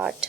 8,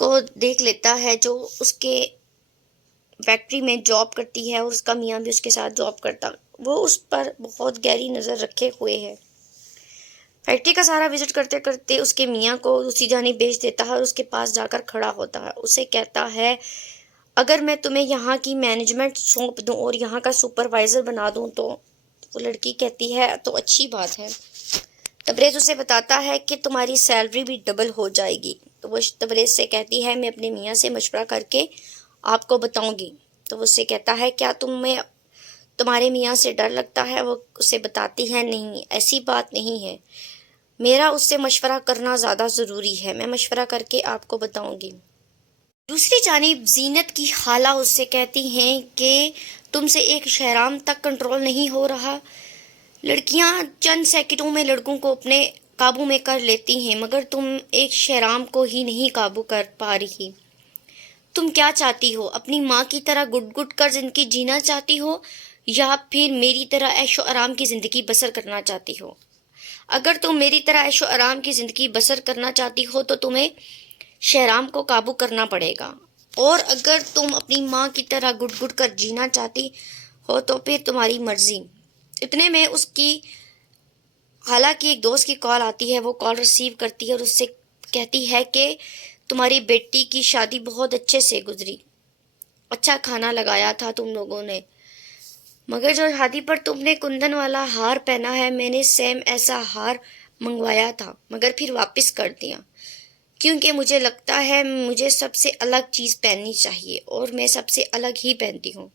کو دیکھ لیتا ہے جو اس کے فیکٹری میں جاب کرتی ہے اور اس کا میاں بھی اس کے ساتھ جاب کرتا. وہ اس پر بہت گہری نظر رکھے ہوئے ہے. فیکٹری کا سارا وزٹ کرتے کرتے اس کے میاں کو دوسری جانب بھیج دیتا ہے اور اس کے پاس جا کر کھڑا ہوتا ہے. اسے کہتا ہے اگر میں تمہیں یہاں کی مینجمنٹ سونپ دوں اور یہاں کا سپروائزر بنا دوں تو وہ لڑکی کہتی ہے تو اچھی بات ہے. تبریز اسے بتاتا ہے کہ تمہاری سیلری بھی ڈبل ہو جائے گی. تو وہ تبریز سے کہتی ہے میں اپنے میاں سے مشورہ کر کے آپ کو بتاؤں گی. تو وہ اسے کہتا ہے کیا تمہارے میاں سے ڈر لگتا ہے؟ وہ اسے بتاتی ہے نہیں ایسی بات نہیں ہے، میرا اس سے مشورہ کرنا زیادہ ضروری ہے، میں مشورہ کر کے آپ کو بتاؤں گی. دوسری جانب زینت کی خالہ اس سے کہتی ہیں کہ تم سے ایک شہرام تک کنٹرول نہیں ہو رہا. لڑکیاں چند سیکنڈوں میں لڑکوں کو اپنے قابو میں کر لیتی ہیں مگر تم ایک شہرام کو ہی نہیں قابو کر پا رہی. تم کیا چاہتی ہو؟ اپنی ماں کی طرح گٹ گٹ کر زندگی جینا چاہتی ہو یا پھر میری طرح عیش و آرام کی زندگی بسر کرنا چاہتی ہو؟ اگر تم میری طرح عیش و آرام کی زندگی بسر کرنا چاہتی ہو تو تمہیں شہرام کو قابو کرنا پڑے گا، اور اگر تم اپنی ماں کی طرح گٹ گٹ کر جینا چاہتی ہو تو پھر تمہاری مرضی. اتنے میں اس کی خالہ کی ایک دوست کی کال آتی ہے. وہ کال ریسیو کرتی ہے اور اس سے کہتی ہے کہ تمہاری بیٹی کی شادی بہت اچھے سے گزری، اچھا کھانا لگایا تھا تم لوگوں نے، مگر جو شادی پر تم نے کندن والا ہار پہنا ہے میں نے سیم ایسا ہار منگوایا تھا مگر پھر واپس کر دیا کیونکہ مجھے لگتا ہے مجھے سب سے الگ چیز پہننی چاہیے اور میں سب سے الگ ہی پہنتی ہوں.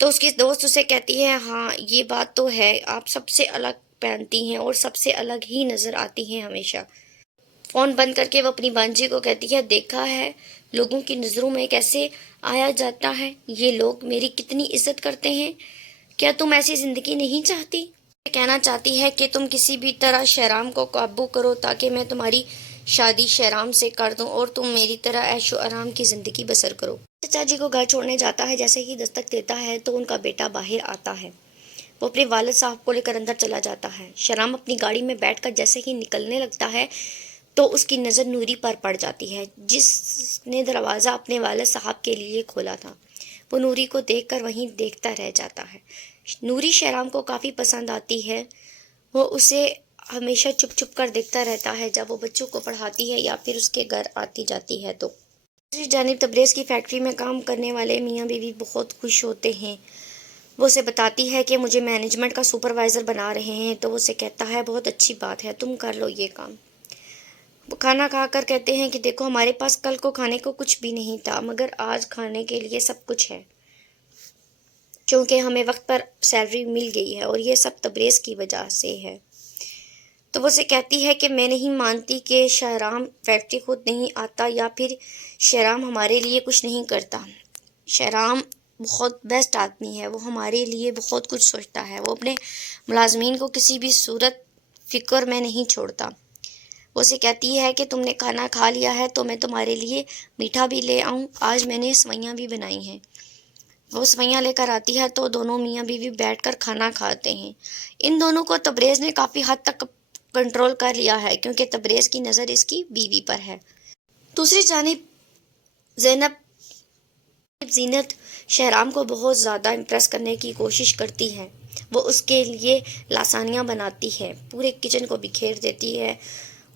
تو اس کی دوست اسے کہتی ہے ہاں یہ بات تو ہے، آپ سب سے الگ پہنتی ہیں اور سب سے الگ ہی نظر آتی ہیں ہمیشہ. فون بند کر کے وہ اپنی بانجی کو کہتی ہے دیکھا ہے لوگوں کی نظروں میں کیسے آیا جاتا ہے، یہ لوگ میری کتنی عزت کرتے ہیں. کیا تم ایسی زندگی نہیں چاہتی؟ کہنا چاہتی ہے کہ تم کسی بھی طرح شہرام کو قابو کرو تاکہ میں تمہاری شادی شہرام سے کر دوں اور تم میری طرح عیش و آرام کی زندگی بسر کرو. چچا جی کو گھر چھوڑنے جاتا ہے. جیسے ہی دستک دیتا ہے تو ان کا بیٹا باہر آتا ہے. وہ اپنے والد صاحب کو لے کر اندر چلا جاتا ہے. شہرام اپنی گاڑی میں بیٹھ کر جیسے ہی نکلنے لگتا ہے تو اس کی نظر نوری پر پڑ جاتی ہے جس نے دروازہ اپنے والد صاحب کے لیے کھولا تھا. وہ نوری کو دیکھ کر وہیں دیکھتا رہ جاتا ہے. نوری شہرام کو کافی پسند آتی ہے. وہ اسے ہمیشہ چھپ چھپ کر دیکھتا رہتا ہے جب وہ بچوں کو پڑھاتی ہے یا پھر اس کے گھر آتی جاتی ہے. تو دوسری جانب تبریز کی فیکٹری میں کام کرنے والے میاں بیوی بہت خوش ہوتے ہیں. وہ اسے بتاتی ہے کہ مجھے مینجمنٹ کا سپروائزر بنا رہے ہیں. تو وہ اسے کہتا ہے بہت اچھی بات ہے، تم کر لو یہ کام. وہ کھانا کھا کر کہتے ہیں کہ دیکھو ہمارے پاس کل کو کھانے کو کچھ بھی نہیں تھا مگر آج کھانے کے لیے سب کچھ ہے کیونکہ ہمیں وقت پر سیلری مل گئی ہے اور یہ سب تبریز کی وجہ سے ہے. تو وہ اسے کہتی ہے کہ میں نہیں مانتی کہ شہرام فیکٹری خود نہیں آتا یا پھر شہرام ہمارے لیے کچھ نہیں کرتا. شہرام بہت بیسٹ آدمی ہے، وہ ہمارے لیے بہت کچھ سوچتا ہے، وہ اپنے ملازمین کو کسی بھی صورت فکر میں نہیں چھوڑتا. وہ اسے کہتی ہے کہ تم نے کھانا کھا لیا ہے تو میں تمہارے لیے میٹھا بھی لے آؤں، آج میں نے سوئیاں بھی بنائی ہیں. وہ سوئیاں لے کر آتی ہے تو دونوں میاں بیوی بیٹھ کر کھانا کھاتے ہیں. ان دونوں کو تبریز نے کافی حد تک کنٹرول کر لیا ہے کیونکہ تبریز کی نظر اس کی بیوی پر ہے. دوسری جانب زینت شہرام کو بہت زیادہ امپریس کرنے کی کوشش کرتی ہے. وہ اس کے لیے لاسانیاں بناتی ہے، پورے کچن کو بکھیر دیتی ہے.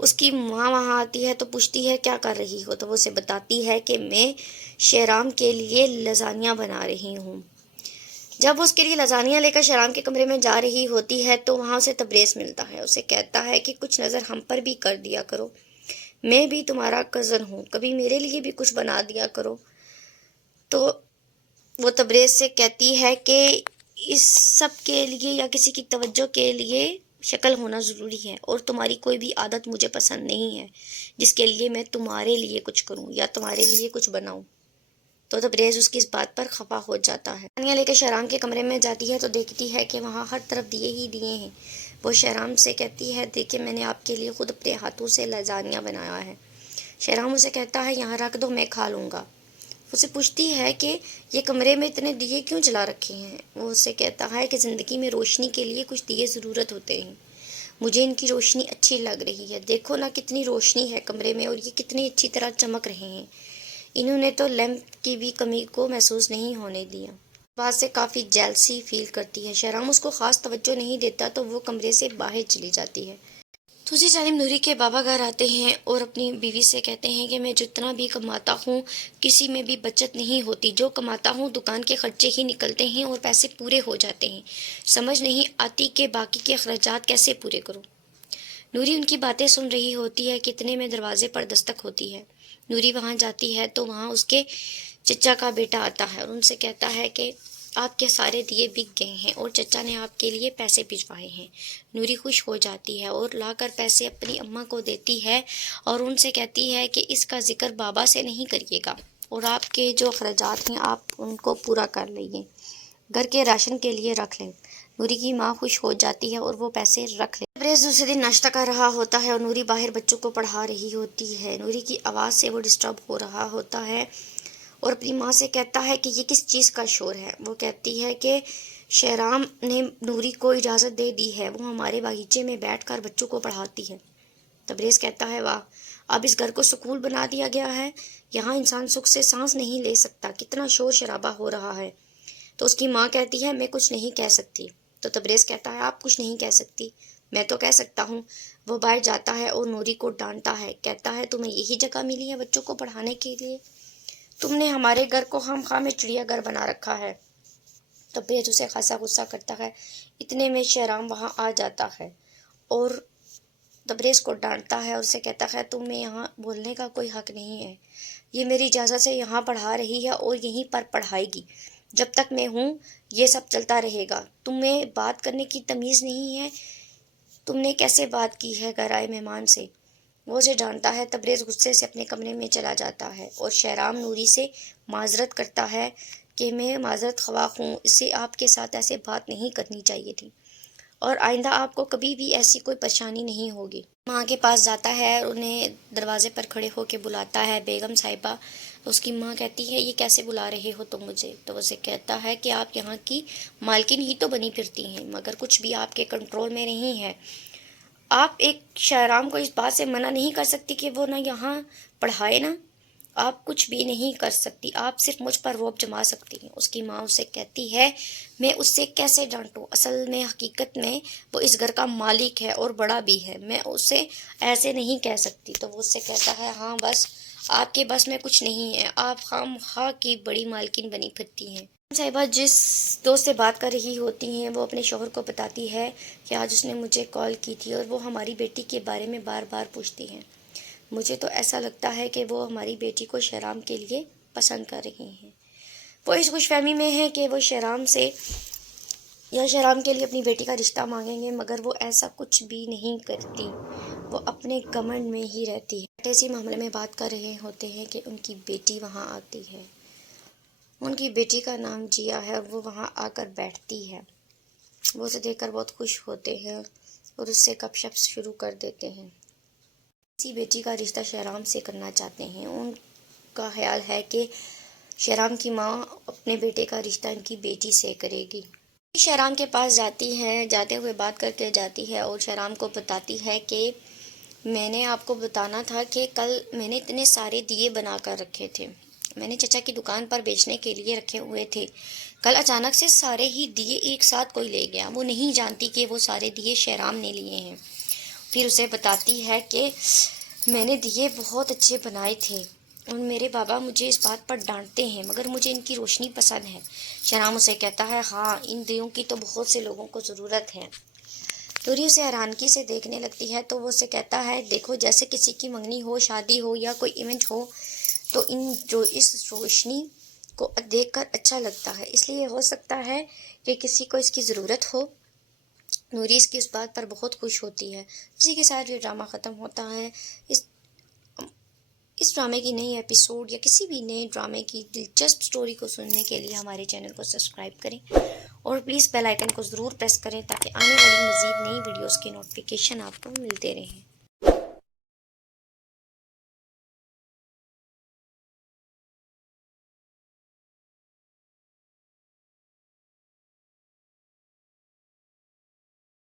اس کی ماں وہاں آتی ہے تو پوچھتی ہے کیا کر رہی ہو؟ تو وہ اسے بتاتی ہے کہ میں شہرام کے لیے لازانیاں بنا رہی ہوں. جب وہ اس کے لیے لازانیاں لے کر شہرام کے کمرے میں جا رہی ہوتی ہے تو وہاں اسے تبریز ملتا ہے. اسے کہتا ہے کہ کچھ نظر ہم پر بھی کر دیا کرو، میں بھی تمہارا کزن ہوں، کبھی میرے لیے بھی کچھ بنا دیا کرو. تو وہ تبریز سے کہتی ہے کہ اس سب کے لیے یا کسی کی توجہ کے لیے شکل ہونا ضروری ہے اور تمہاری کوئی بھی عادت مجھے پسند نہیں ہے جس کے لیے میں تمہارے لیے کچھ کروں یا تمہارے لیے کچھ بناؤں. تو تبریز اس کی اس بات پر خفا ہو جاتا ہے. لازانیاں لے کے شہرام کے کمرے میں جاتی ہے تو دیکھتی ہے کہ وہاں ہر طرف دیے ہی دیے ہیں. وہ شہرام سے کہتی ہے دیکھیں میں نے آپ کے لیے خود اپنے ہاتھوں سے لازانیاں بنایا ہے. شہرام اسے کہتا ہے یہاں رکھ دو میں کھا لوں گا. اسے پوچھتی ہے کہ یہ کمرے میں اتنے دیے کیوں جلا رکھے ہیں؟ وہ اسے کہتا ہے کہ زندگی میں روشنی کے لیے کچھ دیے ضرورت ہوتے ہیں. مجھے ان کی روشنی اچھی لگ رہی ہے، دیکھو نا کتنی روشنی ہے کمرے میں اور یہ کتنی اچھی طرح چمک رہے ہیں۔ انہوں نے تو لیمپ کی بھی کمی کو محسوس نہیں ہونے دیا۔ بات سے کافی جیلسی فیل کرتی ہے۔ شہرام اس کو خاص توجہ نہیں دیتا تو وہ کمرے سے باہر چلی جاتی ہے۔ دوسری جانب نوری کے بابا گھر آتے ہیں اور اپنی بیوی سے کہتے ہیں کہ میں جتنا بھی کماتا ہوں کسی میں بھی بچت نہیں ہوتی، جو کماتا ہوں دکان کے خرچے ہی نکلتے ہیں اور پیسے پورے ہو جاتے ہیں، سمجھ نہیں آتی کہ باقی کے اخراجات کیسے پورے کروں۔ نوری ان کی باتیں سن رہی ہوتی ہے کہ اتنے میں دروازے پر دستک ہوتی ہے۔ نوری وہاں جاتی ہے تو وہاں اس کے چچا کا بیٹا آتا ہے اور ان سے کہتا ہے کہ آپ کے سارے دیے بک گئے ہیں اور چچا نے آپ کے لیے پیسے بھجوائے ہیں۔ نوری خوش ہو جاتی ہے اور لا کر پیسے اپنی اماں کو دیتی ہے اور ان سے کہتی ہے کہ اس کا ذکر بابا سے نہیں کریے گا اور آپ کے جو اخراجات ہیں آپ ان کو پورا کر لیں، گھر کے راشن کے لیے رکھ لیں۔ نوری کی ماں خوش ہو جاتی ہے اور وہ پیسے رکھ لے۔ تبریز دوسرے دن ناشتہ کر رہا ہوتا ہے اور نوری باہر بچوں کو پڑھا رہی ہوتی ہے۔ نوری کی آواز سے وہ ڈسٹرب ہو رہا ہوتا ہے اور اپنی ماں سے کہتا ہے کہ یہ کس چیز کا شور ہے۔ وہ کہتی ہے کہ شہرام نے نوری کو اجازت دے دی ہے، وہ ہمارے باغیچے میں بیٹھ کر بچوں کو پڑھاتی ہے۔ تبریز کہتا ہے واہ، اب اس گھر کو سکول بنا دیا گیا ہے، یہاں انسان سکھ سے سانس نہیں لے سکتا، کتنا شور شرابہ ہو رہا ہے۔ تو اس کی ماں کہتی ہے میں کچھ نہیں کہہ سکتی۔ تو تبریز کہتا ہے آپ کچھ نہیں کہہ سکتی، میں تو کہہ سکتا ہوں۔ وہ باہر جاتا ہے اور نوری کو ڈانٹتا ہے، کہتا ہے تمہیں یہی جگہ ملی ہے بچوں کو پڑھانے کے لیے؟ تم نے ہمارے گھر کو خام خواہ میں چڑیا گھر بنا رکھا ہے۔ تبریز اسے خاصا غصہ کرتا ہے۔ اتنے میں شہرام وہاں آ جاتا ہے اور تبریز کو ڈانٹتا ہے اور اسے کہتا ہے تمہیں یہاں بولنے کا کوئی حق نہیں ہے، یہ میری اجازت سے یہاں پڑھا رہی ہے اور یہیں پر پڑھائے گی، جب تک میں ہوں یہ سب چلتا رہے گا۔ تمہیں بات کرنے کی تمیز نہیں ہے، تم نے کیسے بات کی ہے گھر آئے مہمان سے؟ وہ اسے ڈانٹتا ہے۔ تبریز غصے سے اپنے کمرے میں چلا جاتا ہے اور شہرام نوری سے معذرت کرتا ہے کہ میں معذرت خواہ ہوں، اسے آپ کے ساتھ ایسے بات نہیں کرنی چاہیے تھی اور آئندہ آپ کو کبھی بھی ایسی کوئی پریشانی نہیں ہوگی۔ ماں کے پاس جاتا ہے اور انہیں دروازے پر کھڑے ہو کے بلاتا ہے، بیگم صاحبہ۔ اس کی ماں کہتی ہے یہ کیسے بلا رہے ہو تم مجھے؟ تو اسے کہتا ہے کہ آپ یہاں کی مالکن ہی تو بنی پھرتی ہیں، مگر کچھ بھی آپ کے کنٹرول میں نہیں ہے۔ آپ ایک شہرام کو اس بات سے منع نہیں کر سکتی کہ وہ نہ یہاں پڑھائے نا، آپ کچھ بھی نہیں کر سکتی، آپ صرف مجھ پر رعب جما سکتی ہیں۔ اس کی ماں اسے کہتی ہے میں اس سے کیسے ڈانٹوں، اصل میں حقیقت میں وہ اس گھر کا مالک ہے اور بڑا بھی ہے، میں اسے ایسے نہیں کہہ سکتی۔ تو وہ اس سے کہتا ہے ہاں بس آپ کے بس میں کچھ نہیں ہے، آپ خام خواہ کی بڑی مالکن بنی پھرتی ہیں۔ صاحبہ جس دوست سے بات کر رہی ہوتی ہیں وہ اپنے شوہر کو بتاتی ہے کہ آج اس نے مجھے کال کی تھی اور وہ ہماری بیٹی کے بارے میں بار بار پوچھتی ہیں۔ مجھے تو ایسا لگتا ہے کہ وہ ہماری بیٹی کو شہرام کے لیے پسند کر رہی ہیں۔ وہ اس خوش فہمی میں ہے کہ وہ شہرام سے یا شہرام کے لیے اپنی بیٹی کا رشتہ مانگیں گے، مگر وہ ایسا کچھ بھی نہیں کرتی، وہ اپنے گھمنڈ میں ہی رہتی ہے۔ ایسی معاملے میں بات کر رہے ہوتے ہیں کہ ان کی بیٹی وہاں آتی ہے۔ ان کی بیٹی کا نام جیا ہے، وہ وہاں آ کر بیٹھتی ہے۔ وہ اسے دیکھ کر بہت خوش ہوتے ہیں اور اس سے گپ شپ شروع کر دیتے ہیں۔ اسی بیٹی کا رشتہ شہرام سے کرنا چاہتے ہیں۔ ان کا خیال ہے کہ شہرام کی ماں اپنے بیٹے کا رشتہ ان کی بیٹی سے کرے گی۔ شہرام کے پاس جاتی ہے، جاتے ہوئے بات کر کے جاتی ہے اور شہرام کو بتاتی ہے کہ میں نے آپ کو بتانا تھا کہ کل میں نے اتنے سارے دیے بنا کر رکھے تھے، میں نے چچا کی دکان پر بیچنے کے لیے رکھے ہوئے تھے، کل اچانک سے سارے ہی دیے ایک ساتھ کوئی لے گیا، وہ نہیں جانتی کہ وہ سارے دیے شہرام نے لیے ہیں۔ پھر اسے بتاتی ہے کہ میں نے دیے بہت اچھے بنائے تھے اور میرے بابا مجھے اس بات پر ڈانٹتے ہیں، مگر مجھے ان کی روشنی پسند ہے۔ شہرام اسے کہتا ہے ہاں ان دیوں کی تو بہت سے لوگوں کو ضرورت ہے۔ نوری اسے حیرانگی سے دیکھنے لگتی ہے تو وہ اسے کہتا ہے دیکھو جیسے کسی کی منگنی ہو، شادی ہو یا کوئی ایونٹ ہو تو اس روشنی کو دیکھ کر اچھا لگتا ہے، اس لیے ہو سکتا ہے کہ کسی کو اس کی ضرورت ہو۔ نوری اس کی اس بات پر بہت خوش ہوتی ہے۔ اسی کے ساتھ یہ ڈرامہ ختم ہوتا ہے۔ اس ڈرامے کی نئی ایپیسوڈ یا کسی بھی نئے ڈرامے کی دلچسپ سٹوری کو سننے کے لیے ہمارے چینل کو سبسکرائب کریں اور پلیز بیل آئیکن کو ضرور پریس کریں تاکہ آنے والی مزید نئی ویڈیوز کے نوٹیفیکیشن آپ کو ملتے رہیں۔